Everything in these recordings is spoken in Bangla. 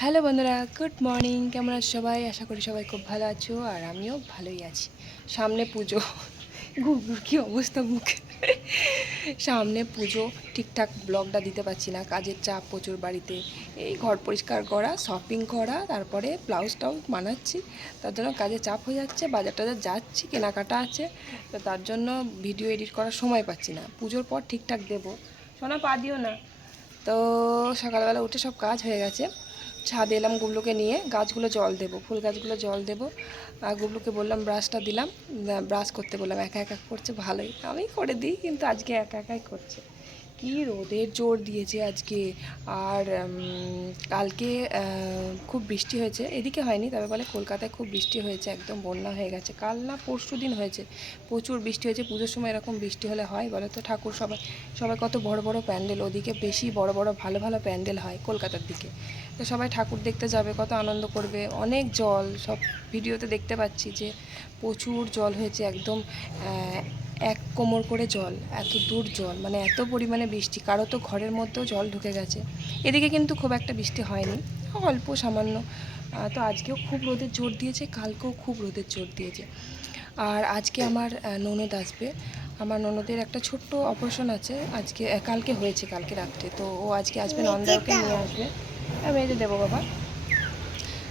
হ্যালো বন্ধুরা, গুড মর্নিং। কেমন আছো সবাই? আশা করি সবাই খুব ভালো আছো আর আমিও ভালোই আছি। সামনে পুজো। গুগুর কি অবস্থা মুখে? সামনে পুজো, ঠিকঠাক ব্লগটা দিতে পারছি না। কাজের চাপ প্রচুর বাড়িতে। এই ঘর পরিষ্কার করা শপিং করা, তারপরে ব্লাউজ টাউজ বানাচ্ছি তার জন্য কাজে চাপ হয়ে যাচ্ছে, বাজার টাজার যাচ্ছি, কেনাকাটা আছে। তো তার জন্য ভিডিও এডিট করার সময় পাচ্ছি না। পুজোর পর ঠিকঠাক দেবো। সোনা, পা দিও না। তো সকালবেলা উঠে সব কাজ হয়ে গেছে। ছাদে এলাম গুবলুকে নিয়ে, গাছগুলো জল দেব, ফুল গাছগুলো জল দেব। আর গুবলুকে বললাম, ব্রাশটা দিলাম। ব্রাশ করতে বললাম, একা একা করছে, ভালোই। আমি করে দিই, কিন্তু আজকে একা একাই করছে। কি রোদের জোর দিয়েছে আজকে? আর কালকে খুব বৃষ্টি হয়েছে। এদিকে হয়নি, তবে বলে কলকাতায় খুব বৃষ্টি হয়েছে, একদম বন্যা হয়ে গেছে। কাল না পরশু দিন হয়েছে, প্রচুর বৃষ্টি হয়েছে। পুজোর সময় এরকম বৃষ্টি হলে হয়, বলে তো ঠাকুর সবাই সবাই কত বড় বড় প্যান্ডেল, ওদিকে বেশি বড় বড় ভালো ভালো প্যান্ডেল হয় কলকাতার দিকে। তো সবাই ঠাকুর দেখতে যাবে, কত আনন্দ করবে, অনেক জল, সব ভিডিওতে দেখতে পাচ্ছি যে প্রচুর জল হয়েছে, একদম এক কোমর করে জল এত দূর জল মানে এত পরিমাণে বৃষ্টি কারও তো ঘরের মধ্যেও জল ঢুকে গেছে। এদিকে কিন্তু খুব একটা বৃষ্টি হয়নি অল্প সামান্য। তো আজকেও খুব রোদের জোর দিয়েছে কালকেও খুব রোদের জোর দিয়েছে। আর আজকে আমার ননদ আসবে। আমার ননদের একটা ছোট্ট অপারেশন আছে আজকে কালকে হয়েছে কালকে রাত্রে। তো ও আজকে আসবে নন্দাকে নিয়ে আসবে। আমি এই যে দেবো বাবা।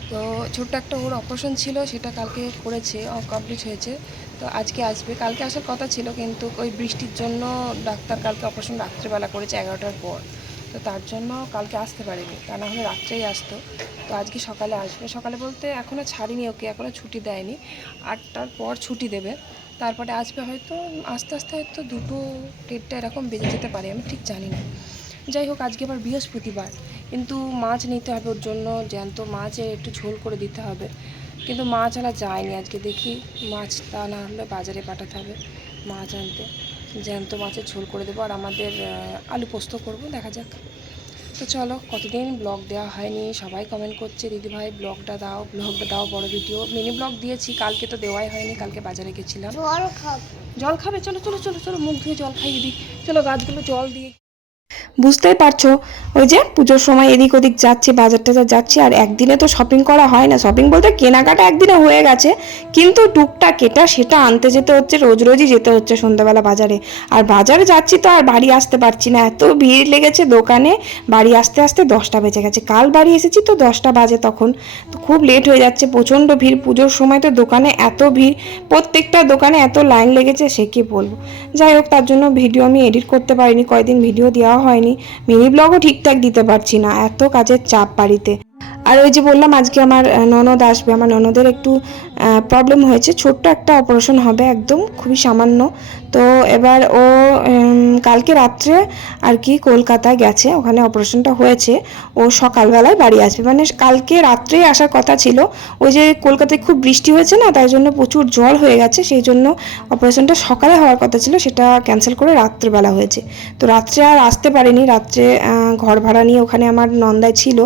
তো ছোট্ট একটা ওর অপারেশন ছিল সেটা কালকে করেছে কমপ্লিট হয়েছে। তো আজকে আসবে। কালকে আসার কথা ছিল কিন্তু ওই বৃষ্টির জন্য ডাক্তার কালকে অপারেশন রাত্রেবেলা করেছে এগারোটার পর। তো তার জন্য কালকে আসতে পারিনি। তা না হলে রাত্রেই আসতো। তো আজকে সকালে আসবে। সকালে বলতে এখনও ছাড়িনি ওকে এখনও ছুটি দেয়নি। আটটার পর ছুটি দেবে। তারপরে আসবে হয়তো, আস্তে আস্তে হয়তো দুটো দেড়টা এরকম বেজে যেতে পারে, আমি ঠিক জানি না। যাই হোক, আজকে আবার বৃহস্পতিবার। কিন্তু মাছ নিতে হবে ওর জন্য, জ্যান্ত মাছের একটু ঝোল করে দিতে হবে। কিন্তু মাছ আনা যায়নি। আজকে দেখি মাছ তা না হলে বাজারে পাঠাতে হবে মাছ আনতে। জ্যান্ত মাছের ঝোল করে দেবো আর আমাদের আলু পোস্ত করব দেখা যাক। তো চলো কতদিন ব্লগ দেওয়া হয়নি? সবাই কমেন্ট করছে দিদিভাই ব্লগটা দাও ব্লগটা দাও বড় ভিডিও মিনি ব্লগ দিয়েছি। কালকে তো দেওয়াই হয়নি কালকে বাজারে গেছিলাম। জল জল খাবে? চলো চলো চলো চলো মুখ ধুয়ে জল খাইয়ে দিই। চলো গাছগুলো জল দিয়ে বুঝতেই পারছ? ওই যে পুজোর সময় এদিক ওদিক যাচ্ছে, বাজার টাজার যাচ্ছি, আর একদিনে তো শপিং করা হয় না। শপিং বলতে কেনাকাটা একদিনে হয়ে গেছে, কিন্তু টুকটাক এটা সেটা আনতে যেতে হচ্ছে, রোজ রোজই যেতে হচ্ছে সন্ধ্যাবেলা বাজারে। আর বাজারে যাচ্ছি তো আর বাড়ি আসতে পারছি না। এত ভিড় লেগেছে দোকানে, বাড়ি আসতে আসতে দশটা বেজে গেছে। কাল বাড়ি এসেছি তো দশটা বাজে তখন। তো খুব লেট হয়ে যাচ্ছে, প্রচণ্ড ভিড়। পুজোর সময় তো দোকানে এত ভিড়, প্রত্যেকটা দোকানে এত লাইন লেগেছে, সে কি বলব? যাই হোক, তার জন্য ভিডিও আমি এডিট করতে পারিনি কয়েকদিন ভিডিও দেওয়া হয়নি। মিনি ব্লগও ঠিকঠাক দিতে পারছি না। এত কাজের চাপ বাড়িতে। আর ওই যে বললাম, আজকে আমার ননদ আসবে। আমার ননদের একটু প্রবলেম হয়েছে। ছোট্ট একটা অপারেশন হবে একদম, খুবই সামান্য। তো এবার ও কালকে রাত্রে আর কি কলকাতায় গেছে। ওখানে অপারেশনটা হয়েছে। ও সকালবেলায় বাড়ি আসবে। মানে কালকে রাত্রেই আসার কথা ছিল। ওই যে কলকাতায় খুব বৃষ্টি হয়েছে না, তাই জন্য প্রচুর জল হয়ে গেছে। সেই জন্য অপারেশনটা সকালে হওয়ার কথা ছিল। সেটা ক্যান্সেল করে রাত্রেবেলা হয়েছে। তো রাত্রে আর আসতে পারেনি। রাত্রে ঘর ভাড়া নিয়ে ওখানে আমার নন্দায় ছিল।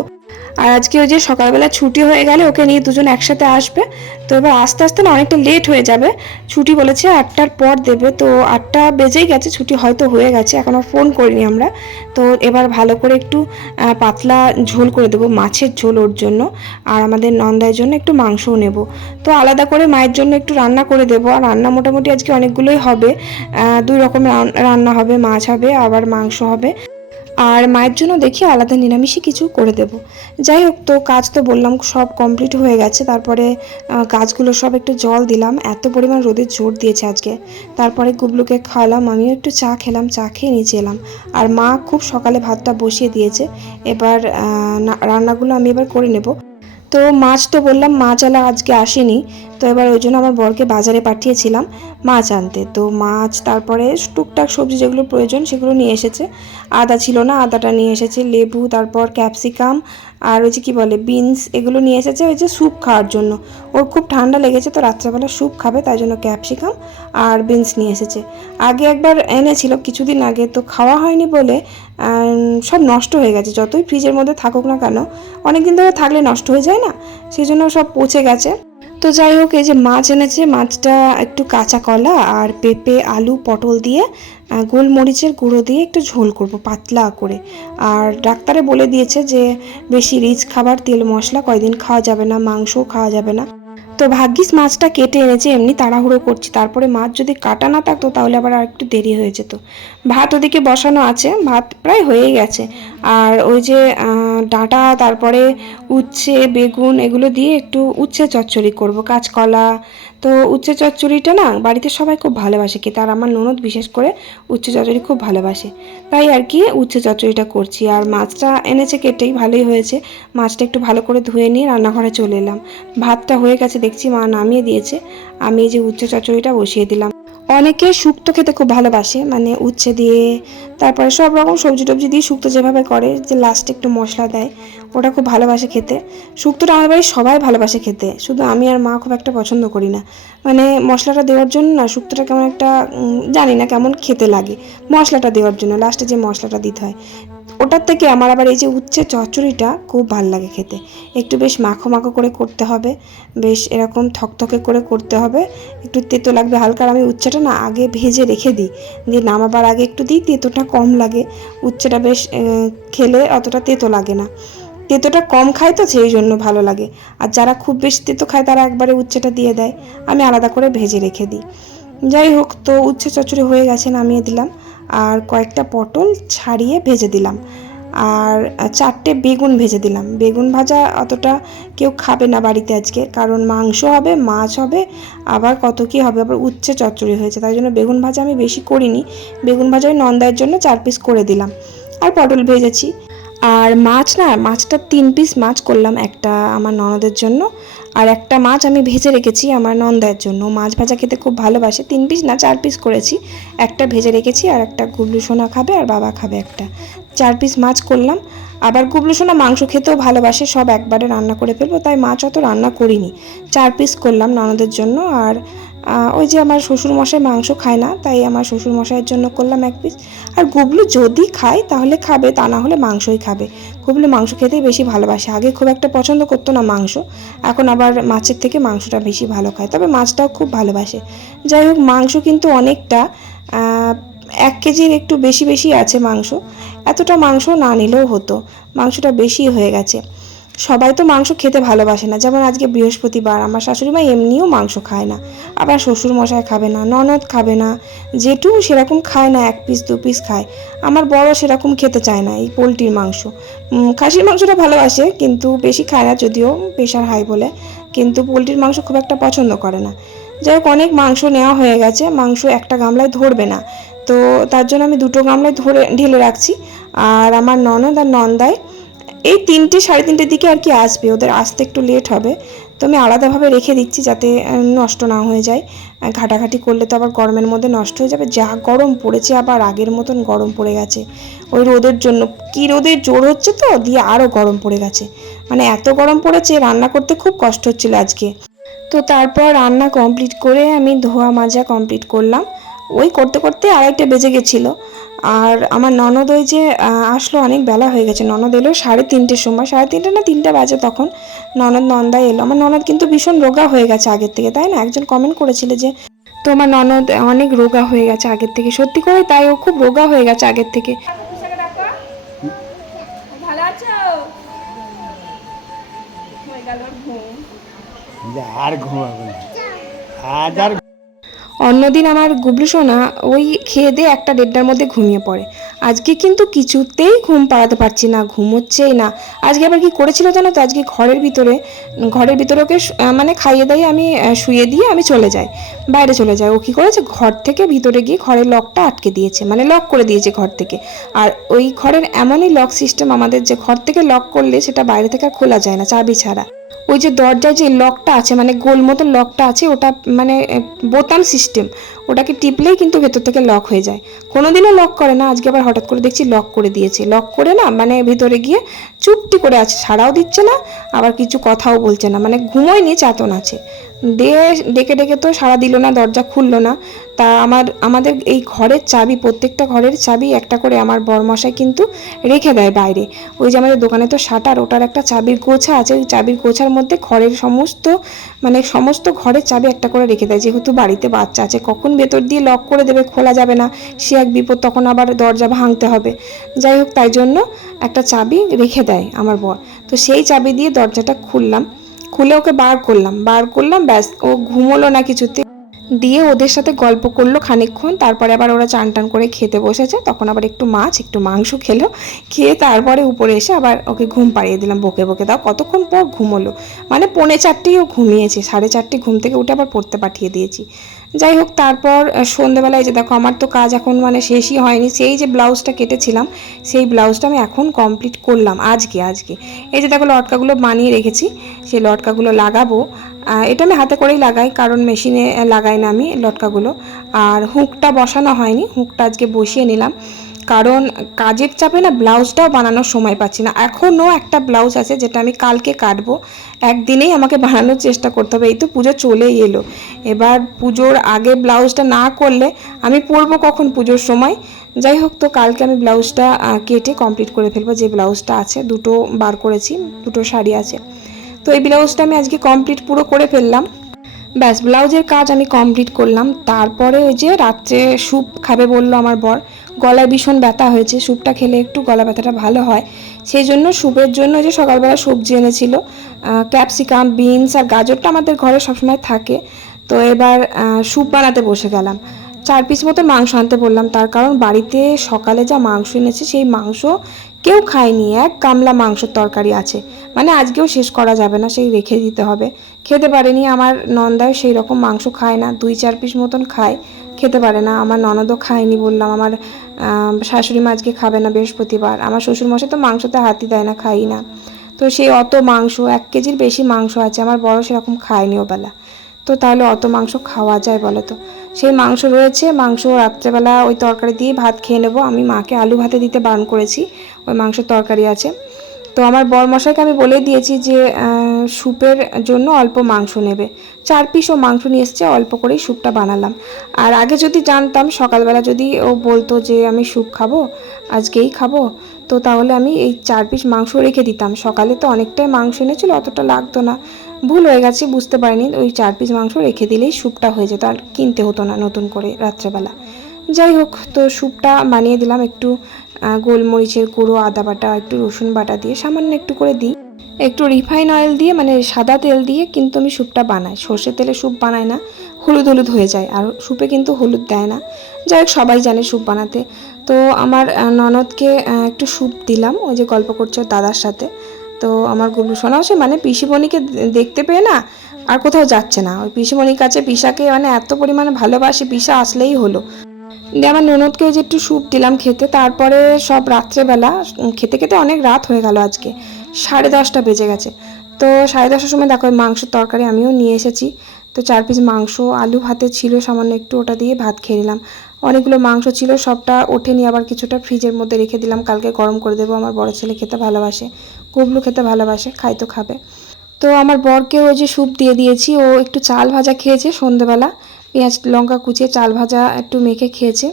আর আজকে ওই যে সকালবেলা ছুটি হয়ে গেলে ওকে নিয়ে দুজন একসাথে আসবে। তো এবার আস্তে আস্তে না অনেকটা লেট হয়ে যাবে। ছুটি বলেছে আটটার পর দেবে। তো আটটা বেজেই গেছে, ছুটি হয়তো হয়ে গেছে এখনও ফোন করিনি আমরা। তো এবার ভালো করে একটু পাতলা ঝোল করে দেবো, মাছের ঝোল ওর জন্য। আর আমাদের নন্দার জন্য একটু মাংসও নেব। তো আলাদা করে মায়ের জন্য একটু রান্না করে দেবো। আর রান্না মোটামুটি আজকে অনেকগুলোই হবে। দুই রকম রান্না হবে, মাছ হবে, আবার মাংস হবে। আর মায়ের জন্য দেখি আলাদা নিরামিষই কিছু করে দেব। যাই হোক, তো কাজ তো বললাম, সব কমপ্লিট হয়ে গেছে। তারপরে গাছগুলো সব একটু জল দিলাম। এত পরিমাণ রোদের জোর দিয়েছে আজকে। তারপরে গুবলুকে খাওয়ালাম, আমিও একটু চা খেলাম, চা খেয়ে নিচে এলাম। আর মা খুব সকালে ভাতটা বসিয়ে দিয়েছে। এবার রান্নাগুলো আমি এবার করে নেব। তো মাছ তো বললাম, মাছ আলা আজকে আসেনি। তো এবার ওই জন্য আমার বরকে বাজারে পাঠিয়েছিলাম মাছ আনতে। তো মাছ, তারপরে টুকটাক সবজি যেগুলো প্রয়োজন সেগুলো নিয়ে এসেছে। আদা ছিল না, আদাটা নিয়ে এসেছে, লেবু, তারপর ক্যাপসিকাম আর ওই যে কী বলে বিনস এগুলো নিয়ে এসেছে ওই যে স্যুপ খাওয়ার জন্য। ওর খুব ঠান্ডা লেগেছে তো রাত্রেবেলা স্যুপ খাবে, তাই জন্য ক্যাপসিকাম আর বিনস নিয়ে এসেছে। আগে একবার এনেছিল, কিছুদিন আগে, তো খাওয়া হয়নি বলে সব নষ্ট হয়ে গেছে। যতই ফ্রিজের মধ্যে থাকুক না কেন অনেক দিন ধরে থাকলে নষ্ট হয়ে যায় না, সেই জন্য সব পচে গেছে। তো যাই হোক, এই যে মাছ এনেছে, মাছটা একটু কাঁচা কলা আর পেঁপে, আলু, পটল দিয়ে গোলমরিচের গুঁড়ো দিয়ে একটু ঝোল করব, পাতলা করে। আর ডাক্তারে বলে দিয়েছে যে, বেশি রিচ খাবার, তেল, মশলা কয়দিন খাওয়া যাবে না, মাংসও খাওয়া যাবে না। তো ভাগ্যিস মাছটা কেটে এনেছে, এমনি তাড়াহুড়ো করছি। তারপরে মাছ যদি কাটা না থাকতো, তাহলে আবার আর একটু দেরি হয়ে যেত। ভাত ওদিকে বসানো আছে, ভাত প্রায় হয়েই গেছে। আর ওই যে ডাঁটা, তারপরে উচ্ছে, বেগুন এগুলো দিয়ে একটু উচ্ছে চচ্চড়ি করব, কাঁচকলা। তো উচ্ছে চচ্চড়িটা না বাড়িতে সবাই খুব ভালোবাসে খেতে, আর আমার ননদ বিশেষ করে উচ্ছে চচ্চড়ি খুব ভালোবাসে। তাই আর কি উচ্ছে চচ্চড়িটা করছি, আর মাছটা এনেছে কেটেই ভালোই হয়েছে। মাছটা একটু ভালো করে ধুয়ে নিয়ে রান্নাঘরে চলে এলাম। ভাতটা হয়ে গেছে, দেখছি মা নামিয়ে দিয়েছে। আমি এই যে উচ্ছে চচ্চড়িটা বসিয়ে দিলাম। অনেকে শুক্তো খেতে খুব ভালোবাসে মানে উচ্ছে দিয়ে, তারপরে সব রকম সবজি টবজি দিয়ে শুক্তো যেভাবে করে যে লাস্টে একটু মশলা দেয়, ওটা খুব ভালোবাসে খেতে। শুক্তোটা আমার বাড়ির সবাই ভালোবাসে খেতে, শুধু আমি আর মা খুব একটা পছন্দ করি না। মানে মশলাটা দেওয়ার জন্য না, শুক্তোটা কেমন একটা জানি না কেমন খেতে লাগে। মশলাটা দেওয়ার জন্য লাস্টে যে মশলাটা দিতে হয়। ওটার থেকে আমার আবার এই যে উচ্ছে চচ্চড়িটা খুব ভালো লাগে খেতে। একটু বেশ মাখো মাখো করে করতে হবে, বেশ এরকম থকথকে করে করতে হবে। একটু তেতো লাগবে, হালকা আমি উচ্ছেটা না আগে ভেজে রেখে দিই। দিয়ে নামাবার আগে একটু দিই, তেতোটা কম লাগে। উচ্ছেটা বেশ খেলে অতটা তেতো লাগে না। তেতোটা কম খায় তো সেই জন্য ভালো লাগে। আর যারা খুব বেশি তেতো খায় তারা একবারে উচ্ছেটা দিয়ে দেয়। আমি আলাদা করে ভেজে রেখে দিই। যাই হোক, তো উচ্ছে চচ্চড়ি হয়ে গেছে, নামিয়ে দিলাম। আর কয়েকটা পটল ছাড়িয়ে ভেজে দিলাম। আর চারটে বেগুন ভেজে দিলাম। বেগুন ভাজা অতটা কেউ খাবে না বাড়িতে আজকে, কারণ মাংস হবে, মাছ হবে, আবার কত কি হবে, আবার উচ্ছে চচ্চড়ি হয়েছে, তাই জন্য বেগুন ভাজা আমি বেশি করিনি। বেগুন ভাজা ওই নন্দায়ের জন্য চার পিস করে দিলাম। আর পটল ভেজেছি। আর মাছ না, মাছটা তিন পিস মাছ করলাম একটা আমার ননদের জন্য। আর একটা মাছ আমি ভেজে রেখেছি আমার নন্দায়ের জন্য। মাছ ভাজা খেতে খুব ভালোবাসে। তিন পিস না, চার পিস করেছি। একটা ভেজে রেখেছি আর একটা গুবলু সোনা খাবে আর বাবা খাবে একটা। চার পিস মাছ করলাম। আবার গুবলু সোনা মাংস খেতেও ভালোবাসে, সব একবারে রান্না করে ফেলব, তাই মাছ অত রান্না করিনি। চার পিস করলাম ননদের জন্য আর ওই যে আমার শ্বশুর মশাই মাংস খায় না, তাই আমার শ্বশুর মশাইয়ের জন্য করলাম এক পিস আর গুবলু যদি খায়, তাহলে খাবে, তা না হলে মাংসই খাবে। গুবলু মাংস খেতেই বেশি ভালোবাসে। আগে খুব একটা পছন্দ করতো না মাংস, এখন আবার মাছের থেকে মাংসটা বেশি ভালো খায়। তবে মাছটাও খুব ভালোবাসে। যাই হোক, মাংস কিন্তু অনেকটা এক কেজির একটু বেশি বেশি আছে মাংস। এতটা মাংস না নিলেও হতো। মাংসটা বেশি হয়ে গেছে। সবাই তো মাংস খেতে ভালোবাসে না। যেমন আজকে বৃহস্পতিবার, আমার শাশুড়ি মা এমনিও মাংস খায় না। আবার শ্বশুর মশাই খাবে না, ননদ খাবে না। জেঠু সেরকম খায় না, এক পিস দু পিস খায়। আমার বড় সেরকম খেতে চায় না এই পোলট্রির মাংস। খাসির মাংসটা ভালোবাসে, কিন্তু বেশি খায় না যদিও প্রেশার হাই বলে। কিন্তু পোলট্রির মাংস খুব একটা পছন্দ করে না। যাই হোক, অনেক মাংস নেওয়া হয়ে গেছে। মাংস একটা গামলায় ধরবে না। তো তার জন্য আমি দুটো গামলায় ধরে, ঢেলে রাখছি। আর আমার ননদ আর নন্দায় এই তিনটে, সাড়ে তিনটের দিকে আর কি আসবে। ওদের আসতে একটু লেট হবে। তো আমি আলাদাভাবে রেখে দিচ্ছি যাতে নষ্ট না হয়ে যায়। ঘাটাঘাটি করলে তো আবার গরমের মধ্যে নষ্ট হয়ে যাবে। যা গরম পড়েছে, আবার আগের মতন গরম পড়ে গেছে। ওই রোদের জন্য, কি রোদের জোর হচ্ছে তো? দিয়ে আরও গরম পড়ে গেছে। মানে এত গরম পড়েছে, রান্না করতে খুব কষ্ট হচ্ছিল আজকে। তো তারপর রান্না কমপ্লিট করে আমি ধোয়া মাজা কমপ্লিট করলাম। ওই করতে করতে আড়াইটে বেজে গেছিল। আর আমার ননদ ওই যে আসলো অনেক বেলা হয়ে গেছে। ননদ এলো সাড়ে তিনটের সময়। সাড়ে তিনটে না তিনটে বাজে তখন ননদ নন্দা এলো। আমার ননদ কিন্তু ভীষণ রোগা হয়ে গেছে আগের থেকে তাই না? একজন কমেন্ট করেছিল যে তোমার ননদ অনেক রোগা হয়ে গেছে আগের থেকে। সত্যি করে তাই ও খুব রোগা হয়ে গেছে আগের থেকে। আর ঘুমাবো আজ আর অন্যদিন আমার গুবলু সোনা ওই খেয়ে দিয়ে একটা দেড়টার মধ্যে ঘুমিয়ে পড়ে। আজকে কিন্তু কিছুতেই ঘুম পাড়াতে পারছি না, ঘুমোচ্ছেই না। আজকে আবার কি করেছিল জানো তো? আজকে ঘরের ভিতরে ঘরের ভিতরে ওকে মানে খাইয়ে দাইয়ে আমি শুয়ে দিয়ে আমি চলে যাই। বাইরে চলে যায় ও কি করেছে? ঘর থেকে ভিতরে গিয়ে ঘরের লকটা আটকে দিয়েছে। মানে লক করে দিয়েছে ঘর থেকে। আর ওই ঘরের এমনই লক সিস্টেম আমাদের যে ঘর থেকে লক করলে সেটা বাইরে থেকে আর খোলা যায় না, চাবি ছাড়া। ওই যে দরজায় যে লকটা আছে মানে গোল মতো লকটা আছে, ওটা মানে বোতাম সিস্টেম ওটাকে টিপলেই কিন্তু ভেতর থেকে লক হয়ে যায়। কোনোদিনও লক করে না, আজকে আবার হঠাৎ করে দেখছি লক করে দিয়েছে। লক করে না মানে ভেতরে গিয়ে চুপটি করে আছে, সাড়াও দিচ্ছে না, আবার কিছু কথাও বলছে না। মানে ঘুমোয়নি চাতন আছে। দিয়ে ডেকে ডেকে তো সাড়া দিল না, দরজা খুললো না। তা আমার, আমাদের এই ঘরের চাবি, প্রত্যেকটা ঘরের চাবি একটা করে আমার বরমশাই কিন্তু রেখে দেয় বাইরে। ওই যে আমাদের দোকানে তো শাটার, ওটার একটা চাবির গোছা আছে, ওই চাবির গোছার মধ্যে ঘরের সমস্ত মানে সমস্ত ঘরের চাবি একটা করে রেখে দেয়। যেহেতু বাড়িতে বাচ্চা আছে, কখন ভেতর দিয়ে লক করে দেবে, খোলা যাবে না। সে এক বিপদ, তখন আবার দরজা ভাঙতে হবে। যাই হোক, তাই জন্য একটা চাবি রেখে দেয় আমার বর। তো সেই চাবি দিয়ে দরজাটা খুললাম। খুলে ওকে বার করলাম। বার করলাম, ব্যাস, ও ঘুমোলো না কিছুতে। দিয়ে ওদের সাথে গল্প করল খানিকক্ষণ। তারপরে আবার ওরা চান টান করে খেতে বসেছে। তখন আবার একটু মাছ, একটু মাংস খেলো। খেয়ে তারপরে উপরে এসে আবার ওকে ঘুম পাড়িয়ে দিলাম। বকে বকে, দাও, কতক্ষণ পর ঘুমোলো? মানে পৌনে চারটেই ও ঘুমিয়েছে। সাড়ে চারটে ঘুম থেকে উঠে আবার পড়তে পাঠিয়ে দিয়েছি। যাই হোক, তারপর সন্ধেবেলায় যে দেখো, আমার তো কাজ এখন মানে শেষই হয়নি, সেই যে ব্লাউজটা কেটেছিলাম, সেই ব্লাউজটা আমি এখন কমপ্লিট করলাম, আজকে আজকে। এই যে দেখো, লটকাগুলো বানিয়ে রেখেছি, সেই লটকাগুলো লাগাবো। এটা আমি হাতে করেই লাগাই, কারণ মেশিনে লাগাই না আমি লটকাগুলো। আর হুকটা বসানো হয়নি, হুঁকটা আজকে বসিয়ে নিলাম। কারণ কাজের চাপে না ব্লাউজটাও বানানোর সময় পাচ্ছি না। এখনও একটা ব্লাউজ আছে যেটা আমি কালকে কাটবো। একদিনেই আমাকে বানানোর চেষ্টা করতে হবে। এই তো পুজো চলেই এলো। এবার পুজোর আগে ব্লাউজটা না করলে আমি পরবো কখন পুজোর সময়? যাই হোক তো কালকে আমি ব্লাউজটা কেটে কমপ্লিট করে ফেলব। যে ব্লাউজটা আছে, দুটো বার করেছি, দুটো শাড়ি আছে। তো এই ব্লাউজটা আমি আজকে কমপ্লিট পুরো করে ফেললাম। ব্যাস, ব্লাউজের কাজ আমি কমপ্লিট করলাম। তারপরে ওই যে রাত্রে স্যুপ খাবে বলল আমার বর। গলায় ভীষণ ব্যথা হয়েছে, স্যুপটা খেলে একটু গলা ব্যথাটা ভালো হয়। সেই জন্য স্যুপের জন্য যে সকালবেলা সবজি এনেছিল ক্যাপসিকাম, বিনস আর গাজরটা আমাদের ঘরে সবসময় থাকে। তো এবার স্যুপ বানাতে বসে গেলাম। চার পিস মতো মাংস আনতে বললাম, তার কারণ বাড়িতে সকালে যা মাংস এনেছে, সেই মাংস কেউ খায়নি। এক গামলা মাংসের তরকারি আছে। মানে আজকেও শেষ করা যাবে না, সেই রেখে দিতে হবে। খেতে পারেনি, আমার নন্দায় সেই রকম মাংস খায় না, দুই চার পিস মতন খায়। খেতে পারে না। আমার ননদও খায়নি বললাম। আমার শাশুড়ি মা আজকে খাবে না বৃহস্পতিবার। আমার শ্বশুর মশাই তো মাংসতে হাতি দেয় না খাই না। তো সেই অত মাংস, এক কেজির বেশি মাংস আছে। আমার বড় সেরকম খায়নি ওবেলা। তো তাহলে অত মাংস খাওয়া যায় বলো তো। সেই মাংস রয়েছে। মাংস রাত্রেবেলা ওই তরকারি দিয়ে ভাত খেয়ে নেব। আমি মাকে আলু ভাতে দিতে বারণ করেছি। ওই মাংসের তরকারি আছে। তো আমার বরমশাইকে আমি বলে দিয়েছি যে স্যুপের জন্য অল্প মাংস নেবে। চার পিসও মাংস নিয়ে এসছে, অল্প করেই স্যুপটা বানালাম। আর আগে যদি জানতাম, সকালবেলা যদি ও বলতো যে, আমি স্যুপ খাব, আজকেই খাব, তো তাহলে আমি এই চার পিস মাংস রেখে দিতাম। সকালে তো অনেকটাই মাংস এনেছিল, অতটা লাগতো না। ভুল হয়ে গেছে, বুঝতে পারিনি। ওই চার পিস মাংস রেখে দিলেই স্যুপটা হয়ে যেত, আর কিনতে হতো না নতুন করে রাত্রেবেলা। যাই হোক, তো স্যুপটা বানিয়ে দিলাম একটু গোলমরিচের গুঁড়ো, আদা বাটা, একটু রসুন বাটা দিয়ে সামান্য একটু করে দিই। একটু রিফাইন অয়েল দিয়ে মানে সাদা তেল দিয়ে কিন্তু আমি স্যুপটা বানাই। সর্ষে তেলে স্যুপ বানাই না, হলুদ হলুদ হয়ে যায়। আর স্যুপে কিন্তু হলুদ দেয় না। যাই হোক, সবাই জানে স্যুপ বানাতে। তো আমার ননদকে একটু স্যুপ দিলাম, ওই যে গল্প করছে দাদার সাথে। তো আমার গুবলু শোনাও সে মানে পিসিমণিকে দেখতে পেয়ে না, আর কোথাও যাচ্ছে না। ওই পিসিমণির কাছে পিসাকে মানে এত পরিমাণে ভালোবাসে, পিসা আসলেই হলো। দিয়ে আমার ননদকে যে একটু স্যুপ দিলাম খেতে, তারপরে সব রাত্রেবেলা খেতে খেতে অনেক রাত হয়ে গেল আজকে। সাড়ে দশটা বেজে গেছে। তো সাড়ে দশটার সময় দেখো মাংসের তরকারি আমিও নিয়ে এসেছি। তো চার পিস মাংস, আলু ভাতে ছিল, সামান্য একটু ওটা দিয়ে ভাত খেয়ে নিলাম। অনেকগুলো মাংস ছিল, সবটা ওঠে নিয়ে আবার কিছুটা ফ্রিজের মধ্যে রেখে দিলাম। কালকে গরম করে দেবো, আমার বড় ছেলে খেতে ভালোবাসে গুবলু খেতে ভালোবাসে খাই তো খাবে। তো আমার বরকে ওই যে স্যুপ দিয়ে দিয়েছি, ও একটু চাল ভাজা খেয়েছে সন্ধেবেলা। পেঁয়াজ, লঙ্কা কুচিয়ে চাল ভাজা একটু মেখে খেয়েছে।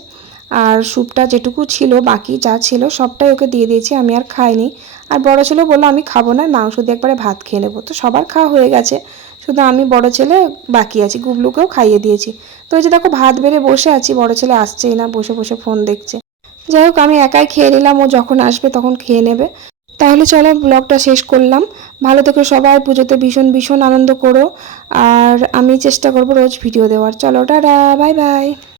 আর স্যুপটা যেটুকু ছিল, বাকি যা ছিল, সবটাই ওকে দিয়ে দিয়েছি, আমি আর খাইনি। আর বড় ছেলে বলল, আমি খাব না, মাংস দিয়ে একবারে ভাত খেয়ে নেব। তো সবার খাওয়া হয়ে গেছে। শুধু আমি, বড় ছেলে, বাকি আছি। গুবলুকেও খাইয়ে দিয়েছি। তো ওই যে দেখো, ভাত বেড়ে বসে আছি, বড় ছেলে আসছেই না, বসে বসে ফোন দেখছে। যাই হোক, আমি একাই খেয়ে নিলাম, ও যখন আসবে তখন খেয়ে নেবে। তাহলে চলো, ব্লগটা শেষ করলাম। ভালো থেকো সবাই, পুজোতে ভীষণ ভীষণ আনন্দ করো। আর আমি চেষ্টা করব রোজ ভিডিও দেওয়ার। চলো টাটা বাই বাই